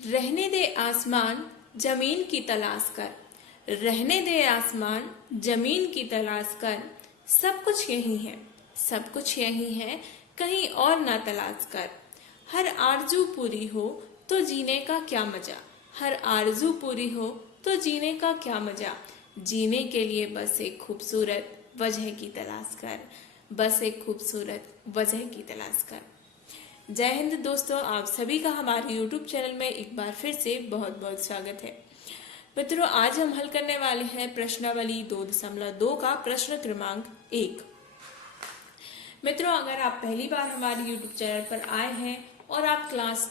रहने दे आसमान जमीन की तलाश कर, रहने दे आसमान जमीन की तलाश कर। सब कुछ यही है, सब कुछ यही है, कहीं और ना तलाश कर। हर आरजू पूरी हो तो जीने का क्या मजा, हर आरजू पूरी हो तो जीने का क्या मजा। जीने के लिए बस एक खूबसूरत वजह की तलाश कर, बस एक खूबसूरत वजह की तलाश कर। जय हिंद दोस्तों, आप सभी का हमारे YouTube चैनल में एक बार फिर से बहुत बहुत स्वागत है। मित्रों, आज हम हल करने वाले हैं प्रश्नावली 2.2 का प्रश्न क्रमांक 1। मित्रों, अगर आप पहली बार हमारे YouTube चैनल पर आए हैं और आप क्लास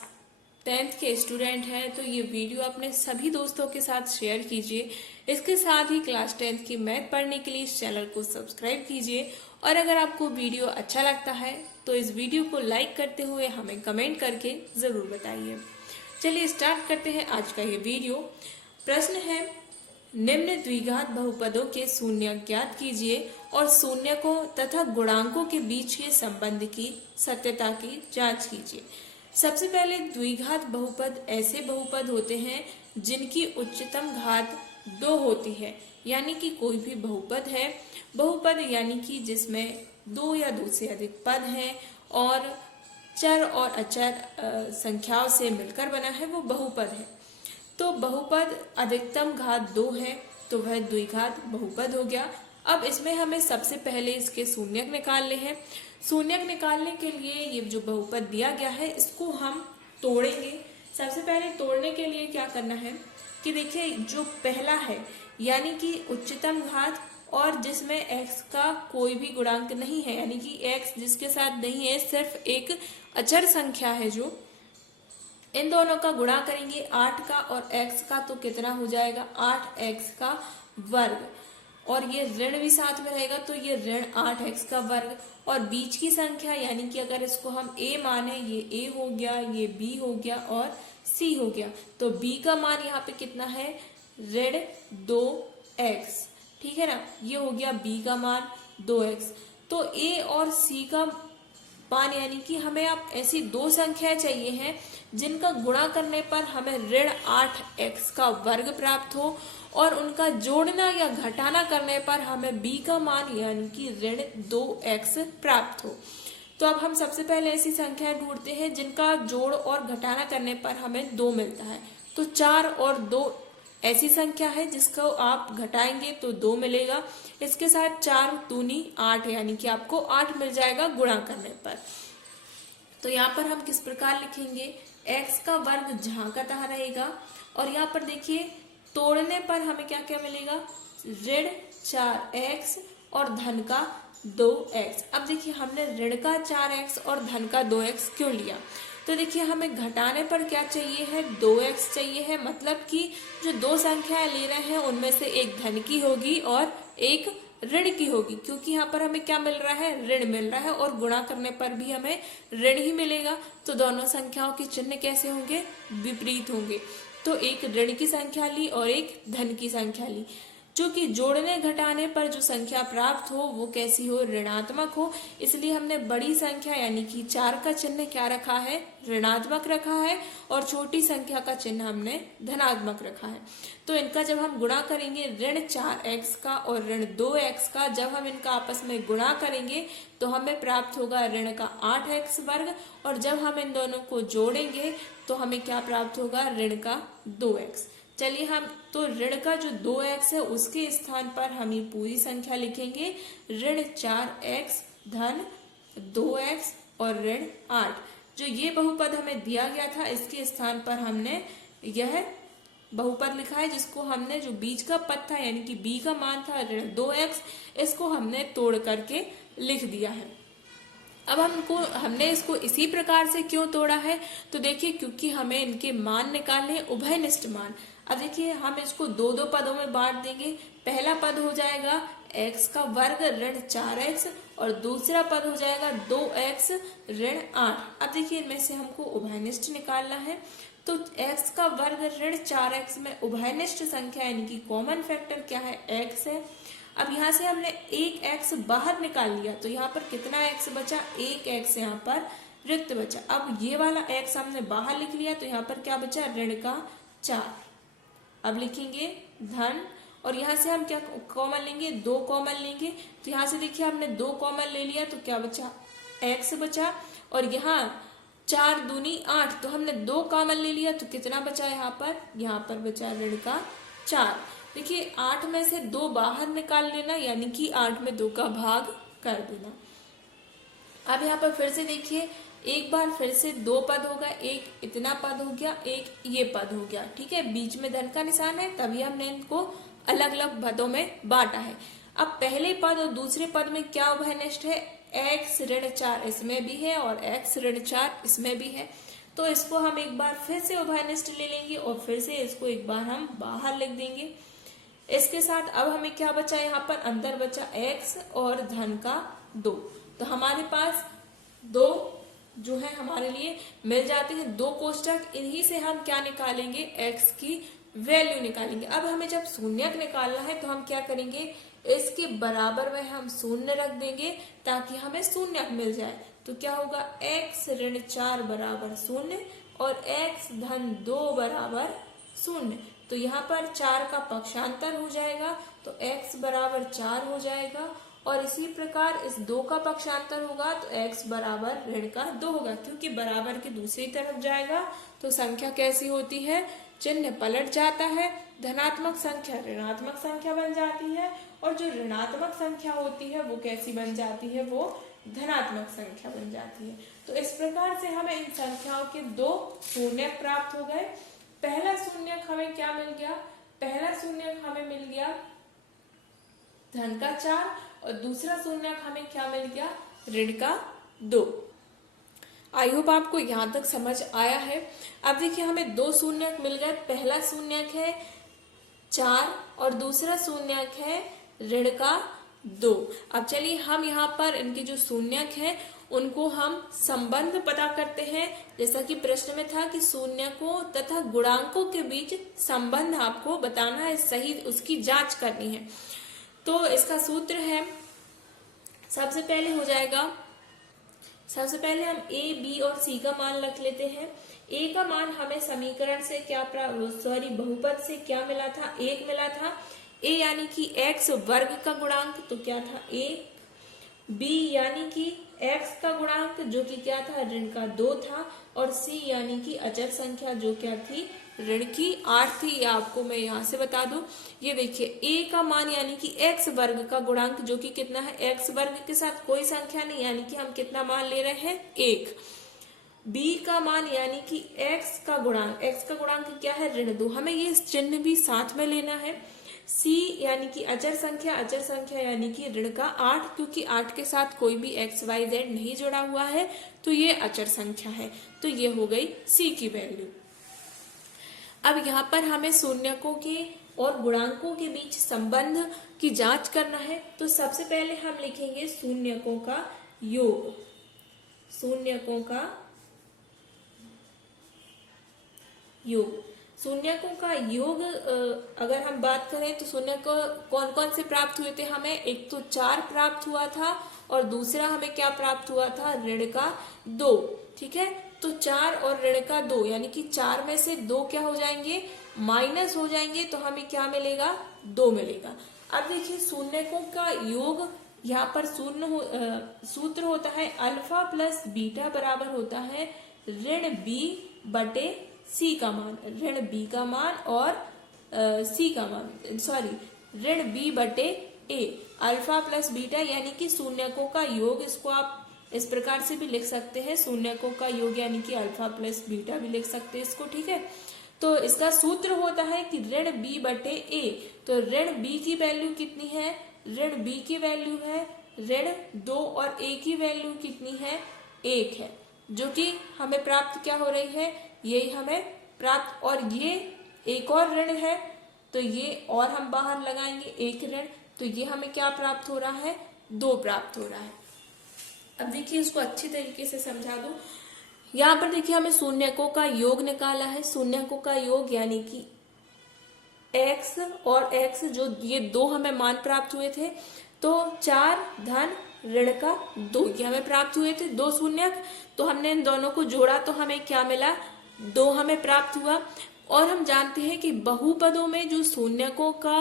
10th के स्टूडेंट हैं तो ये वीडियो अपने सभी दोस्तों के साथ शेयर कीजिए। इसके साथ ही क्लास 10th की मैथ पढ़ने के लिए इस चैनल को सब्सक्राइब कीजिए और अगर आपको वीडियो अच्छा लगता है तो इस वीडियो को लाइक करते हुए हमें कमेंट करके जरूर बताइए। चलिए स्टार्ट करते हैं आज का ये वीडियो। प्रश्न है, निम्न द्विघात बहुपदों के शून्य ज्ञात कीजिए और शून्यकों तथा गुणांकों के बीच के संबंध की सत्यता की जांच कीजिए। सबसे पहले द्विघात बहुपद ऐसे बहुपद होते हैं जिनकी उच्चतम घात 2 होती है, यानी कि कोई भी बहुपद है, बहुपद यानी कि जिसमें 2 या 2 से अधिक पद हैं और चर और अचर संख्याओं से मिलकर बना है, वो बहुपद है। तो बहुपद अधिकतम घात 2 है तो वह द्विघात बहुपद हो गया। अब इसमें हमें सबसे पहले इसके शून्यक निकालने हैं। शून्यक निकालने के लिए ये जो बहुपद दिया गया है इसको हम तोड़ेंगे। सबसे पहले तोड़ने के लिए क्या करना है कि देखिए, जो पहला है यानी कि उच्चतम घात और जिसमें x का कोई भी गुणांक नहीं है, यानी कि x जिसके साथ नहीं है, सिर्फ एक अचर संख्या है, जो इन दोनों का गुणा करेंगे 8 का और x का, तो कितना हो जाएगा 8x का वर्ग, और ये ऋण भी साथ में रहेगा तो ये ऋण 8x का वर्ग। और बीच की संख्या यानी कि अगर इसको हम a माने, ये a हो गया, ये b हो गया और c हो गया, तो b का मान यहाँ पे कितना है, ऋण 2x, ठीक है ना। ये हो गया b का मान 2x। तो a और c का मान यानी कि हमें आप ऐसी दो संख्याएं चाहिए हैं जिनका गुणा करने पर हमें ऋण 8x का वर्ग प्राप्त हो और उनका जोड़ना या घटाना करने पर हमें b का मान यानी कि ऋण 2x प्राप्त हो। तो अब हम सबसे पहले ऐसी संख्याएं ढूंढते हैं जिनका जोड़ और घटाना करने पर हमें 2 मिलता है। तो 4 और 2 ऐसी संख्या है जिसको आप घटाएंगे तो 2 मिलेगा। इसके साथ 4 दूनी 8 यानी कि आपको 8 मिल जाएगा गुणा करने पर। तो यहाँ पर हम किस प्रकार लिखेंगे, x का वर्ग जहां का तहां रहेगा और यहाँ पर देखिए तोड़ने पर हमें क्या क्या मिलेगा, ऋण 4x और धन का 2x। अब देखिए हमने ऋण का 4x और धन का 2x क्यों लिया, तो देखिए हमें घटाने पर क्या चाहिए है, 2x चाहिए है। मतलब कि जो दो संख्याएं ले रहे हैं उनमें से एक धन की होगी और एक ऋण की होगी, क्योंकि यहाँ पर हमें क्या मिल रहा है, ऋण मिल रहा है और गुणा करने पर भी हमें ऋण ही मिलेगा। तो दोनों संख्याओं के चिन्ह कैसे होंगे, विपरीत होंगे। तो एक ऋण की संख्या ली और एक धन की संख्या ली, जो कि जोड़ने घटाने पर जो संख्या प्राप्त हो वो कैसी हो, ऋणात्मक हो। इसलिए हमने बड़ी संख्या यानी कि 4 का चिन्ह क्या रखा है, ऋणात्मक रखा है, और छोटी संख्या का चिन्ह हमने धनात्मक रखा है। तो इनका जब हम गुणा करेंगे, ऋण 4x का और ऋण 2x का जब हम इनका आपस में गुणा करेंगे तो हमें प्राप्त होगा ऋण का 8x वर्ग, और जब हम इन दोनों को जोड़ेंगे तो हमें क्या प्राप्त होगा, ऋण का 2x। चलिए हम तो ऋण का जो 2x है उसके स्थान पर हम ये पूरी संख्या लिखेंगे, ऋण 4x धन 2x और ऋण 8। जो ये बहुपद हमें दिया गया था इसके स्थान पर हमने यह बहुपद लिखा है, जिसको हमने जो बीच का पद था यानी कि b का मान था ऋण 2x, इसको हमने तोड़ करके लिख दिया है। अब हमने इसको इसी प्रकार से क्यों तोड़ा है, तो देखिए क्योंकि हमें इनके मान निकालने उभयनिष्ठ मान। अब देखिए हम इसको दो दो पदों में बांट देंगे। पहला पद हो जाएगा x का वर्ग ऋण 4x और दूसरा पद हो जाएगा 2x ऋण 8। अब देखिए इनमें से हमको उभयनिष्ठ निकालना है, तो x का वर्ग ऋण 4x में उभयनिष्ठ संख्या यानी कि कॉमन फैक्टर क्या है, x है। अब यहाँ से हमने एक x बाहर निकाल लिया तो यहाँ पर कितना x बचा, एक x यहाँ पर रिक्त बचा। अब ये वाला x हमने बाहर लिख लिया तो यहाँ पर क्या बचा, ऋण का 4। अब लिखेंगे धन, और यहाँ से हम क्या कॉमन लेंगे, 2 कॉमन लेंगे। तो यहाँ से देखिए हमने 2 कॉमन ले लिया तो क्या बचा, x बचा। और यहाँ 4 दूनी 8, तो हमने 2 कॉमन ले लिया तो कितना बचा यहाँ पर बचा ऋण का 4। देखिए 8 में से 2 बाहर निकाल लेना, यानी कि 8 में 2 का भाग कर देना। अब यहाँ पर फिर से देखिए, एक बार फिर से 2 पद होगा, एक इतना पद हो गया, एक ये पद हो गया, ठीक है। बीच में धन का निशान है, तभी हमने इनको अलग अलग पदों में बांटा है। अब पहले पद और दूसरे पद में क्या उभयनिष्ठ है, x ऋण 4 इसमें भी है और x ऋण 4 इसमें भी है। तो इसको हम एक बार फिर से उभयनिष्ठ ले लेंगे और फिर से इसको एक बार हम बाहर लिख देंगे। इसके साथ अब हमें क्या बचा, यहाँ पर अंदर बचा x और धन का 2। तो हमारे पास 2 जो है हमारे लिए मिल जाते हैं, 2 कोष्टक। इन्हीं से हम क्या निकालेंगे, x की वैल्यू निकालेंगे। अब हमें जब शून्यक निकालना है तो हम क्या करेंगे, इसके बराबर में हम शून्य रख देंगे ताकि हमें शून्यक मिल जाए। तो क्या होगा, x ऋण 4 बराबर 0 और x धन 2 बराबर 0। तो यहाँ पर 4 का पक्षांतर हो जाएगा तो x बराबर 4 हो जाएगा। और इसी प्रकार इस 2 का पक्षांतर होगा तो x बराबर ऋण का 2 होगा, क्योंकि बराबर की दूसरी तरफ जाएगा तो संख्या कैसी होती है, चिन्ह पलट जाता है। धनात्मक संख्या ऋणात्मक संख्या बन जाती है और जो ऋणात्मक संख्या होती है वो कैसी बन जाती है, वो धनात्मक संख्या बन जाती है। तो इस प्रकार से हमें इन संख्याओं के 2 शून्यक प्राप्त हो गए। पहला शून्यक हमें क्या मिल गया, पहला शून्यक हमें मिल गया धन का 4 और दूसरा शून्यक हमें क्या मिल गया, ऋण का 2। आई होप आपको यहाँ तक समझ आया है। अब देखिए हमें 2 शून्यक मिल गए, पहला शून्यक है 4 और दूसरा शून्यक है ऋण का 2। अब चलिए हम यहाँ पर इनके जो शून्यक हैं उनको हम संबंध पता करते हैं। जैसा कि प्रश्न में था कि शून्यकों तथा गुणांकों के बीच संबंध आपको बताना है, सही उसकी जांच करनी है। तो इसका सूत्र है, सबसे पहले हम a, b और c का मान रख लेते हैं। a का मान हमें समीकरण से बहुपद से क्या मिला था, 1 मिला था। a यानी कि x वर्ग का गुणांक, तो क्या था 1। b यानी कि x का गुणांक जो कि क्या था, ऋण का 2 था। और c यानी कि अचर संख्या जो क्या थी, ऋण की 8 थी। ये आपको मैं यहाँ से बता दूं, ये देखिए a का मान यानी कि x वर्ग का गुणांक जो कि कितना है, x वर्ग के साथ कोई संख्या नहीं, यानी कि हम कितना मान ले रहे हैं, 1। b का मान यानी कि x का गुणांक क्या है, ऋण 2। हमें ये चिन्ह भी साथ में लेना है। c यानी कि अचर संख्या यानी कि ऋण का 8, क्योंकि 8 के साथ कोई भी x y z नहीं जुड़ा हुआ है तो ये अचर संख्या है। तो ये हो गई c की वैल्यू। अब यहाँ पर हमें शून्यकों के और गुणांकों के बीच संबंध की जांच करना है। तो सबसे पहले हम लिखेंगे शून्यकों का योग। शून्यकों का योग अगर हम बात करें तो शून्यक कौन कौन से प्राप्त हुए थे हमें, एक तो 4 प्राप्त हुआ था और दूसरा हमें क्या प्राप्त हुआ था, ऋण का 2। ठीक है, तो 4 और ऋण का 2 यानी कि 4 में से 2 क्या हो जाएंगे, माइनस हो जाएंगे, तो हमें क्या मिलेगा, 2 मिलेगा। अब देखिए शून्यकों का योग, यहाँ पर सूत्र होता है अल्फा प्लस बीटा बराबर होता है ऋण b बटे c का मान, ऋण b का मान और c का मान, ऋण b बटे a। अल्फा प्लस बीटा यानी कि शून्यकों का योग, इसको आप इस प्रकार से भी लिख सकते हैं, शून्यकों का योग यानी कि अल्फा प्लस बीटा भी लिख सकते हैं इसको। ठीक है, तो इसका सूत्र होता है कि ऋण b बटे a। तो ऋण b की वैल्यू कितनी है, ऋण b की वैल्यू है ऋण 2 और a की वैल्यू कितनी है, 1 है, जो कि हमें प्राप्त क्या हो रही है, यही हमें प्राप्त। और ये एक और ऋण है तो ये और हम बाहर लगाएंगे एक ऋण, तो ये हमें क्या प्राप्त हो रहा है, 2 प्राप्त हो रहा है। अब देखिए इसको अच्छी तरीके से समझा दो। यहाँ पर देखिए हमें शून्यकों का योग निकाला है। शून्यकों का योग यानी कि x और x, जो ये 2 हमें मान प्राप्त हुए थे, तो 4 धन ऋण का 2 ये हमें प्राप्त हुए थे। 2 शून्यक, तो हमने इन दोनों को जोड़ा तो हमें क्या मिला, 2 हमें प्राप्त हुआ। और हम जानते हैं कि बहुपदों में जो शून्यकों का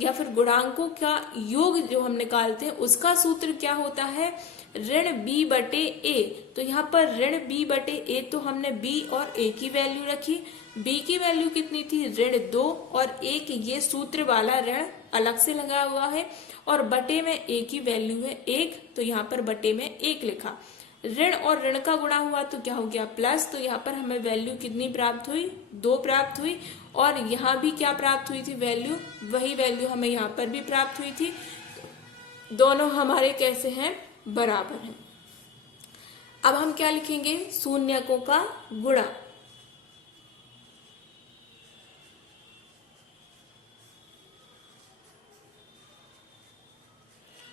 या फिर गुणांकों का योग जो हम निकालते हैं उसका सूत्र क्या होता है, ऋण b बटे a। तो यहाँ पर ऋण b बटे a, तो हमने b और a की वैल्यू रखी। b की वैल्यू कितनी थी, ऋण 2, और 1 ये सूत्र वाला ऋण अलग से लगा हुआ है, और बटे में a की वैल्यू है 1, तो यहाँ पर बटे में 1 लिखा। ऋण और ऋण का गुणा हुआ तो क्या हो गया, प्लस। तो यहाँ पर हमें वैल्यू कितनी प्राप्त हुई, 2 प्राप्त हुई। और यहाँ भी क्या प्राप्त हुई थी वैल्यू, वही वैल्यू हमें यहाँ पर भी प्राप्त हुई थी। दोनों हमारे कैसे हैं, बराबर हैं। अब हम क्या लिखेंगे, शून्यकों का गुणा।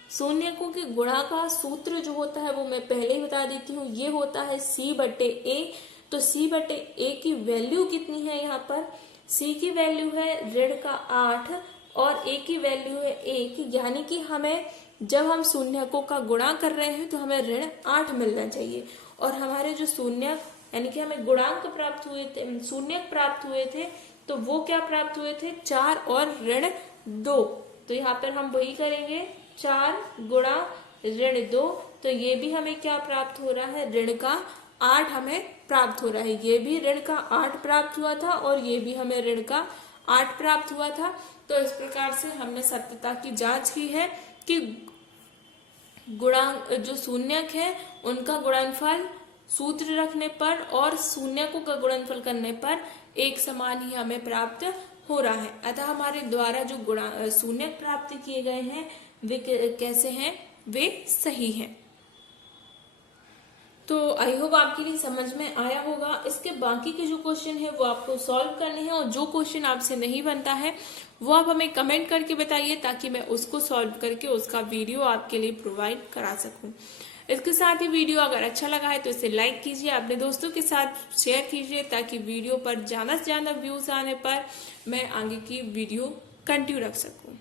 शून्यकों के गुणा का सूत्र जो होता है वो मैं पहले ही बता देती हूँ, ये होता है c बटे a। तो c बटे a की वैल्यू कितनी है, यहाँ पर c की वैल्यू है ऋण का 8 और a की वैल्यू है 1, यानी कि हमें जब हम शून्यकों का गुणा कर रहे हैं तो हमें ऋण 8 मिलना चाहिए। और हमारे जो शून्यक यानी कि हमें गुणांक प्राप्त हुए थे, शून्यक प्राप्त हुए थे, तो वो क्या प्राप्त हुए थे, 4 और ऋण 2। तो यहाँ पर हम वही करेंगे, 4 गुणा ऋण 2, तो ये भी हमें क्या प्राप्त हो रहा है, ऋण का 8 हमें प्राप्त हो रहा है। ये भी ऋण का 8 प्राप्त हुआ था और ये भी हमें ऋण का 8 प्राप्त हुआ था। तो इस प्रकार से हमने सत्यता की जांच की है कि गुणांक जो शून्यक है उनका गुणनफल सूत्र रखने पर और शून्यकों का गुणनफल करने पर एक समान ही हमें प्राप्त हो रहा है। अतः हमारे द्वारा जो शून्यक प्राप्त किए गए हैं वे कैसे हैं, वे सही हैं। तो आई होप आपके लिए समझ में आया होगा। इसके बाकी के जो क्वेश्चन है वो आपको सॉल्व करने हैं, और जो क्वेश्चन आपसे नहीं बनता है वो आप हमें कमेंट करके बताइए ताकि मैं उसको सॉल्व करके उसका वीडियो आपके लिए प्रोवाइड करा सकूं। इसके साथ ही वीडियो अगर अच्छा लगा है तो इसे लाइक कीजिए, अपने दोस्तों के साथ शेयर कीजिए ताकि वीडियो पर ज्यादा से ज्यादा व्यूज आने पर मैं आगे की वीडियो कंटिन्यू रख सकूं।